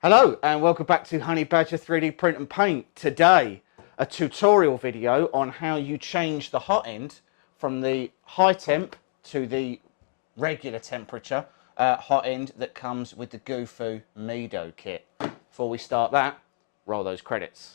Hello and welcome back to Honey Badger 3D Print and Paint. Today, a tutorial video on how you change the hot end from the high temp to the regular temperature hot end that comes with the GooFoo Mido kit. Before we start that, roll those credits.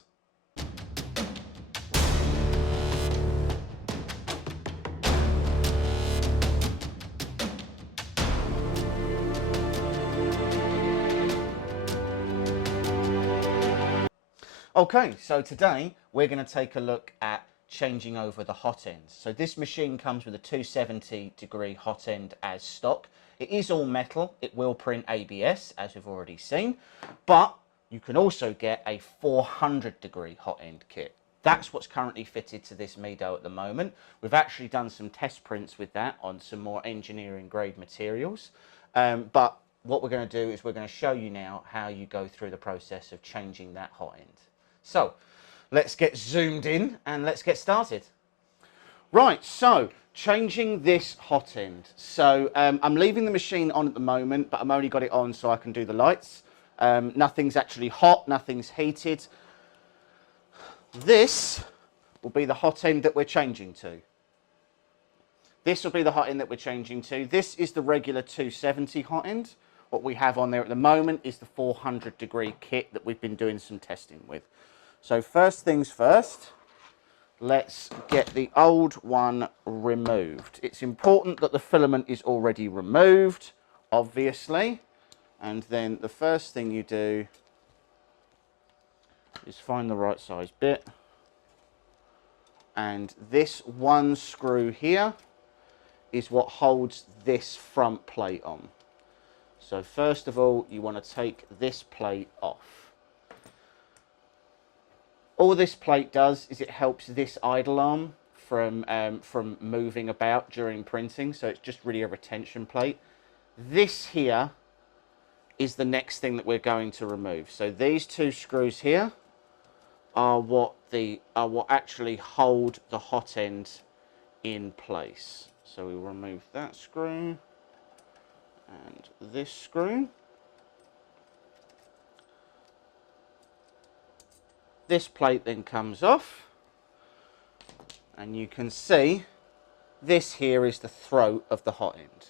Okay, so today we're going to take a look at changing over the hot ends. So this machine comes with a 270-degree hot end as stock. It is all metal. It will print ABS, as we've already seen, but you can also get a 400-degree hot end kit. That's what's currently fitted to this Mido at the moment. We've actually done some test prints with that on some more engineering grade materials, but what we're going to do is we're going to show you now how you go through the process of changing that hot end. So let's get zoomed in and let's get started. Right, so changing this hot end. So I'm leaving the machine on at the moment, but I've only got it on so I can do the lights. Nothing's actually hot, nothing's heated. This will be the hot end that we're changing to. This will be the hot end that we're changing to. This is the regular 270 hot end. What we have on there at the moment is the 400-degree kit that we've been doing some testing with. So first things first, let's get the old one removed. It's important that the filament is already removed, obviously. And then the first thing you do is find the right size bit. And this one screw here is what holds this front plate on. So first of all, you want to take this plate off. All this plate does is it helps this idle arm from moving about during printing, so it's just really a retention plate. This here is the next thing that we're going to remove. So these two screws here are what actually hold the hot end in place. So we'll remove that screw and this screw. This plate then comes off, and you can see this here is the throat of the hot end.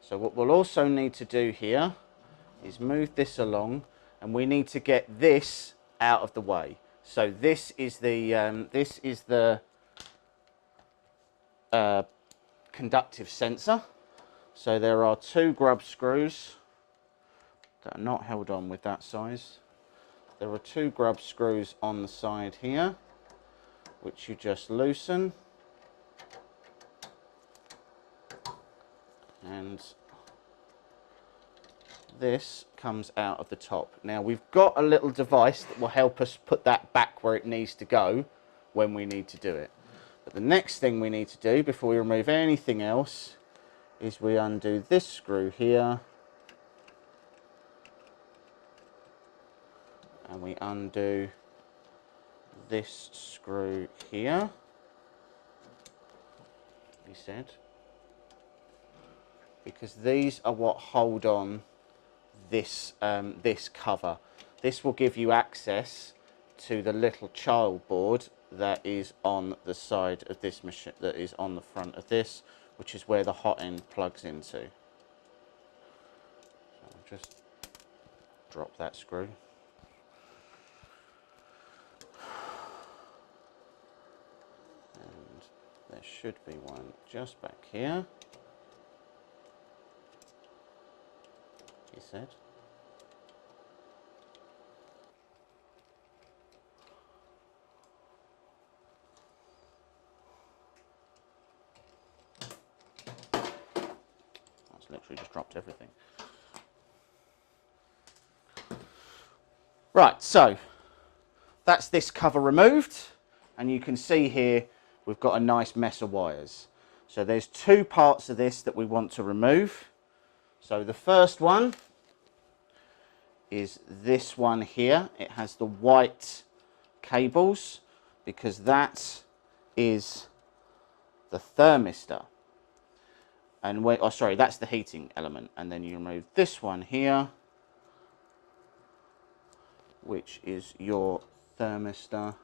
So what we'll also need to do here is move this along, and we need to get this out of the way. So this is the conductive sensor. So there are two grub screws that are not held on with that size. There are two grub screws on the side here, which you just loosen. And this comes out of the top. Now we've got a little device that will help us put that back where it needs to go when we need to do it. But the next thing we need to do before we remove anything else is we undo this screw here. And we undo this screw here, he said, because these are what hold on this, this cover. This will give you access to the little child board that is on the side of this machine, that is on the front of this, which is where the hot end plugs into. So I'll just drop that screw. There should be one just back here, he said. That's literally just dropped everything. Right, so that's this cover removed, and you can see here we've got a nice mess of wires. So there's two parts of this that we want to remove. So the first one is this one here. It has the white cables because that is the thermistor. And that's the heating element. And then you remove this one here. which is your thermistor.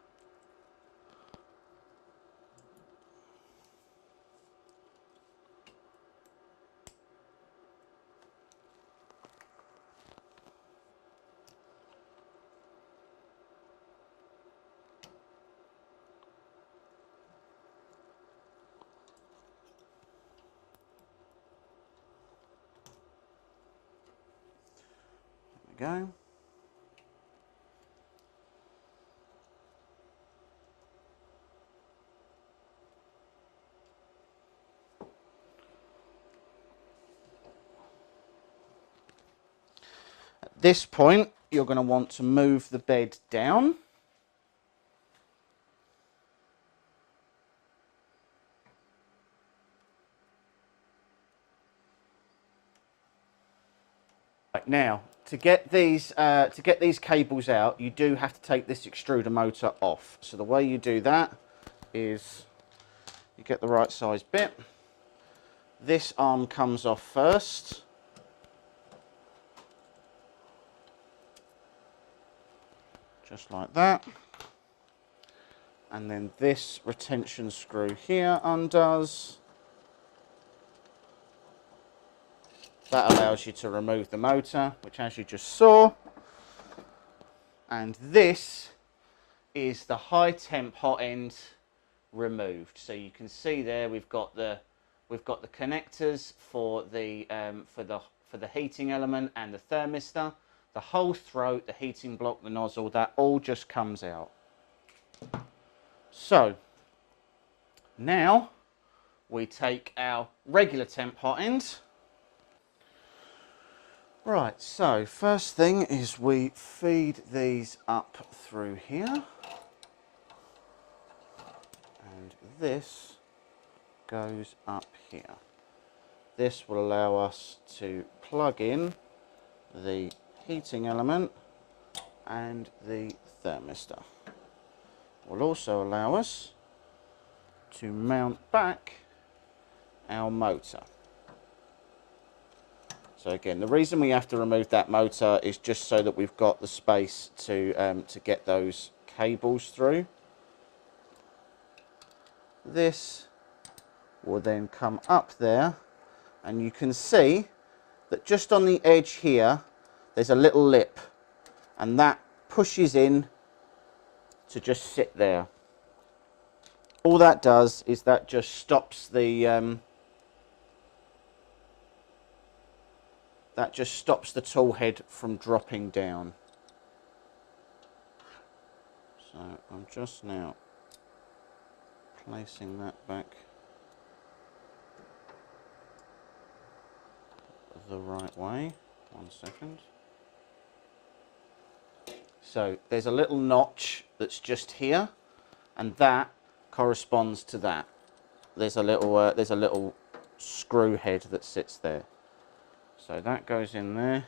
There we go. At this point, you're going to want to move the bed down. Right, now, to get these cables out, you do have to take this extruder motor off. So the way you do that is you get the right size bit. This arm comes off first. Just like that. And then this retention screw here undoes. That allows you to remove the motor, which as you just saw. And this is the high temp hot end removed. So you can see there we've got the connectors for the heating element and the thermistor. The whole throat, the heating block, the nozzle, that all just comes out. So now we take our regular temp hot end. Right, so first thing is we feed these up through here. And this goes up here. This will allow us to plug in the heating element and the thermistor. Will also allow us to mount back our motor. So again, the reason we have to remove that motor is just so that we've got the space to get those cables through. This will then come up there, and you can see that just on the edge here, there's a little lip, and that pushes in to just sit there. All that does is that just stops the tool head from dropping down. So I'm just now placing that back the right way. 1 second. So there's a little notch that's just here, and that corresponds to that. There's a little screw head that sits there. So that goes in there.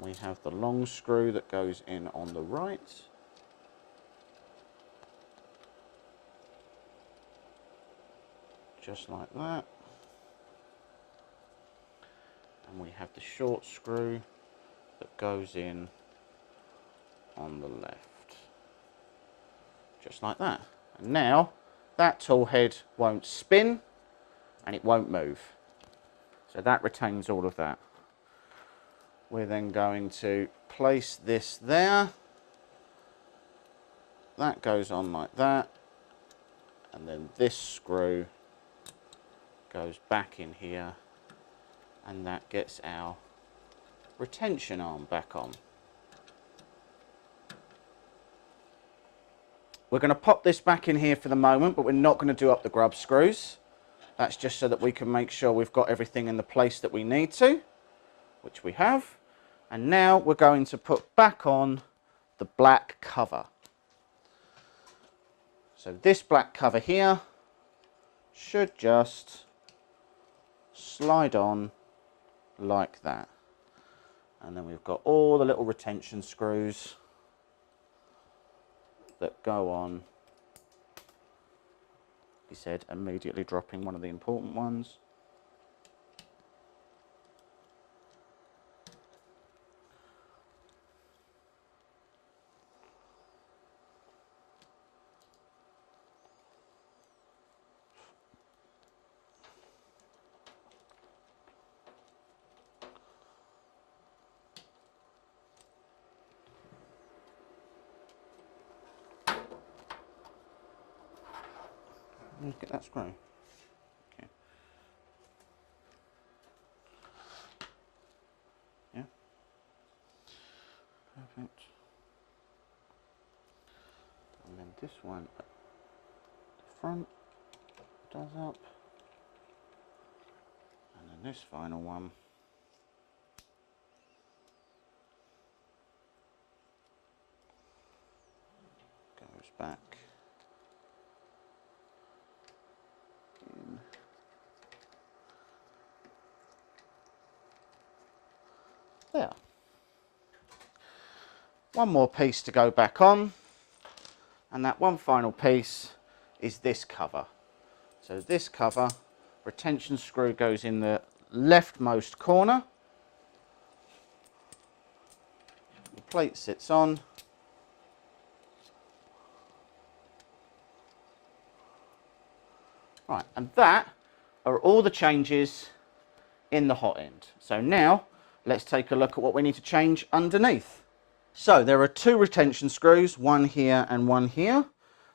We have the long screw that goes in on the right. Just like that. And we have the short screw that goes in on the left. Just like that. And now that tool head won't spin and it won't move. So that retains all of that. We're then going to place this there. That goes on like that. And then this screw goes back in here. And that gets our retention arm back on. We're going to pop this back in here for the moment, but we're not going to do up the grub screws. That's just so that we can make sure we've got everything in the place that we need to, which we have. And now we're going to put back on the black cover. So this black cover here should just slide on like that. And then we've got all the little retention screws that go on. He said, immediately dropping one of the important ones. Let's get that screw. Okay. Yeah. Perfect. And then this one at the front does up. And then this final one goes back in. There. One more piece to go back on, and that one final piece is this cover. So this cover, retention screw goes in the leftmost corner. The plate sits on. Right, and that are all the changes in the Hotend. So now let's take a look at what we need to change underneath. So there are two retention screws, one here and one here.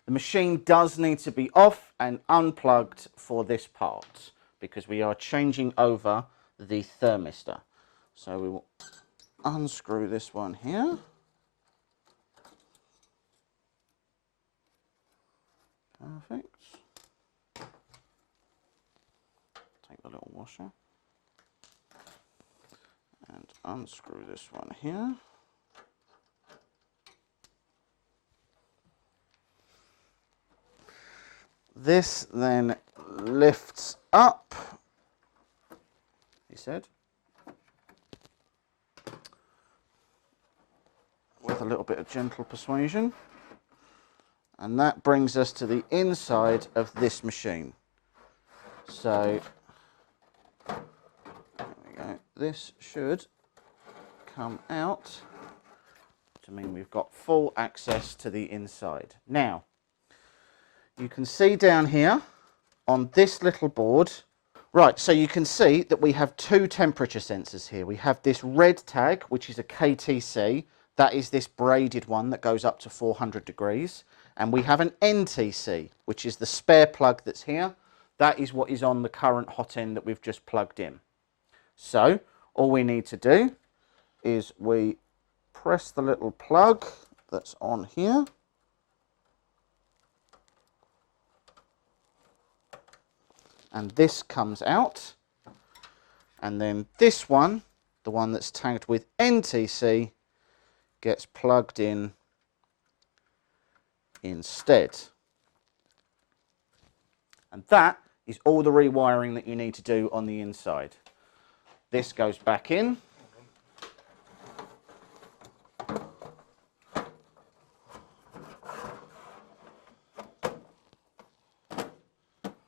The machine does need to be off and unplugged for this part because we are changing over the thermistor. So we will unscrew this one here. Perfect. Take the little washer and unscrew this one here. This then lifts up, he said, with a little bit of gentle persuasion, and that brings us to the inside of this machine. So there we go. This should come out to mean we've got full access to the inside. Now you can see down here on this little board, right, so you can see that we have two temperature sensors here. We have this red tag, which is a KTC. That is this braided one that goes up to 400 degrees. And we have an NTC, which is the spare plug that's here. That is what is on the current Hotend that we've just plugged in. So all we need to do is we press the little plug that's on here. And this comes out, and then this one, the one that's tagged with NTC, gets plugged in instead. And that is all the rewiring that you need to do on the inside. This goes back in.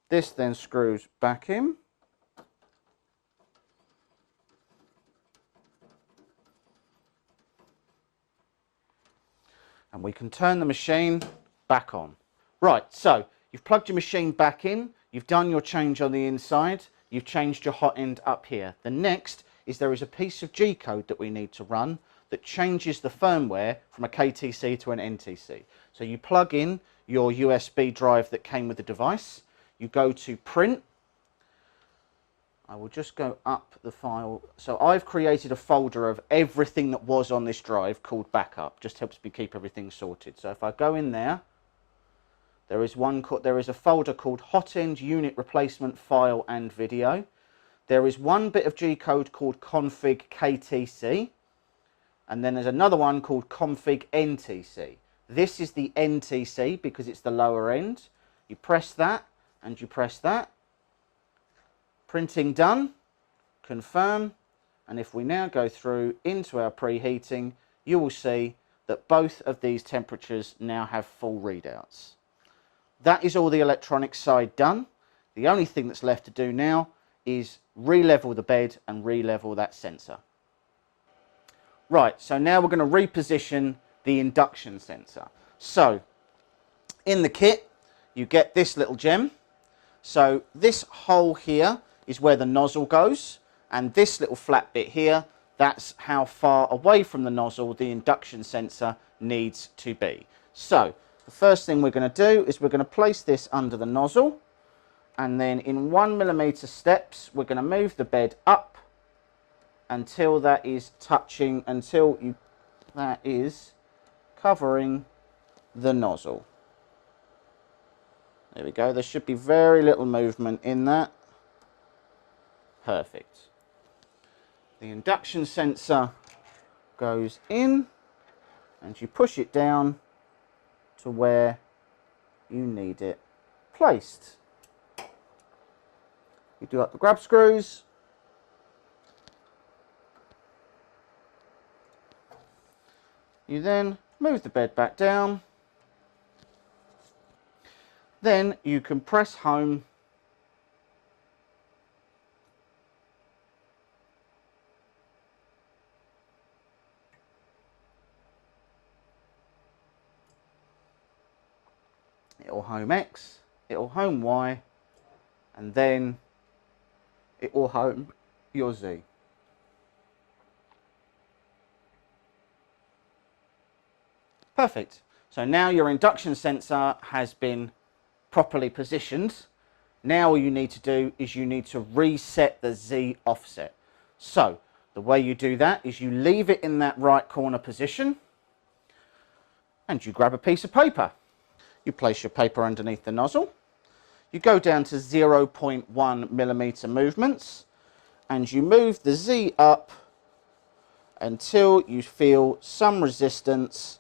This then screws back in. And we can turn the machine back on. Right, so you've plugged your machine back in, you've done your change on the inside, you've changed your Hotend up here. The next is there is a piece of G-code that we need to run that changes the firmware from a KTC to an NTC. So you plug in your USB drive that came with the device. You go to print. I will just go up the file. So I've created a folder of everything that was on this drive called backup. Just helps me keep everything sorted. So if I go in there, there is a folder called Hotend Unit Replacement File and Video. There is one bit of G code called Config KTC, and then there's another one called Config NTC. This is the NTC because it's the lower end. You press that. And you press that, printing done, confirm, and if we now go through into our preheating, you will see that both of these temperatures now have full readouts. That is all the electronic side done. The only thing that's left to do now is re-level the bed and re-level that sensor. Right, so now we're going to reposition the induction sensor. So, in the kit, you get this little gem. So this hole here is where the nozzle goes, and this little flat bit here, that's how far away from the nozzle the induction sensor needs to be. So the first thing we're going to do is we're going to place this under the nozzle, And then in 1mm steps, we're going to move the bed up until that is touching, that is covering the nozzle. There we go. There should be very little movement in that. Perfect. The induction sensor goes in and you push it down to where you need it placed. You do up the grab screws. You then move the bed back down. Then you can press home. It'll home X, it'll home Y, and then it will home your Z. Perfect. So now your induction sensor has been properly positioned. Now all you need to do is you need to reset the Z offset. So the way you do that is you leave it in that right corner position and you grab a piece of paper. You place your paper underneath the nozzle. You go down to 0.1mm movements and you move the Z up until you feel some resistance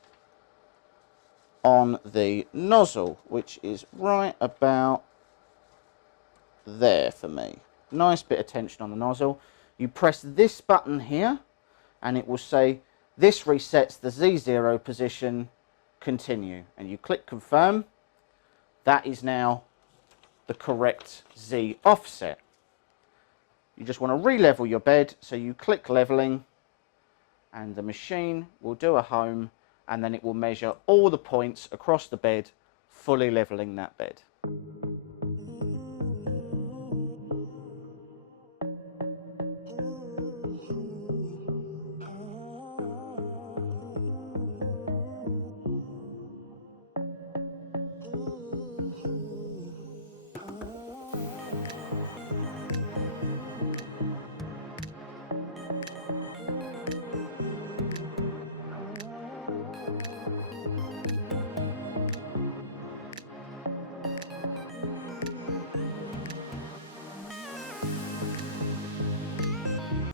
on the nozzle, which is right about there for me. Nice bit of tension on the nozzle. You press this button here and it will say this resets the Z0 position, continue, and you click confirm. That is now the correct Z offset. You just want to re-level your bed, so you click leveling and the machine will do a home and then it will measure all the points across the bed, fully leveling that bed.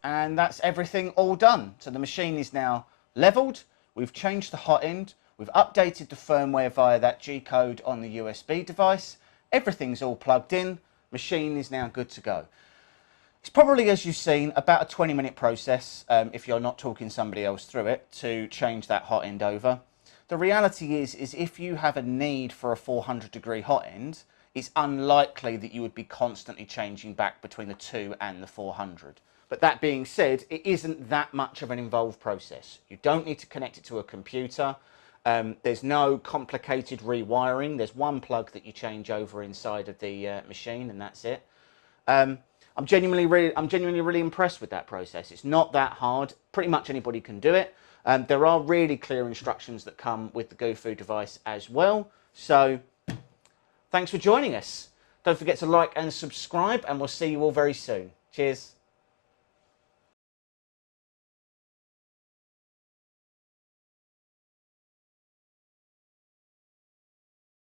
And that's everything all done. So the machine is now leveled. We've changed the hot end. We've updated the firmware via that G code on the USB device. Everything's all plugged in. Machine is now good to go. It's probably, as you've seen, about a 20-minute process, if you're not talking somebody else through it, to change that hot end over. The reality is if you have a need for a 400-degree hot end, it's unlikely that you would be constantly changing back between the 2 and the 400. But that being said, it isn't that much of an involved process. You don't need to connect it to a computer. There's no complicated rewiring. There's one plug that you change over inside of the machine, and that's it. I'm genuinely really impressed with that process. It's not that hard. Pretty much anybody can do it. There are really clear instructions that come with the Gofoo device as well. So thanks for joining us. Don't forget to like and subscribe, and we'll see you all very soon. Cheers.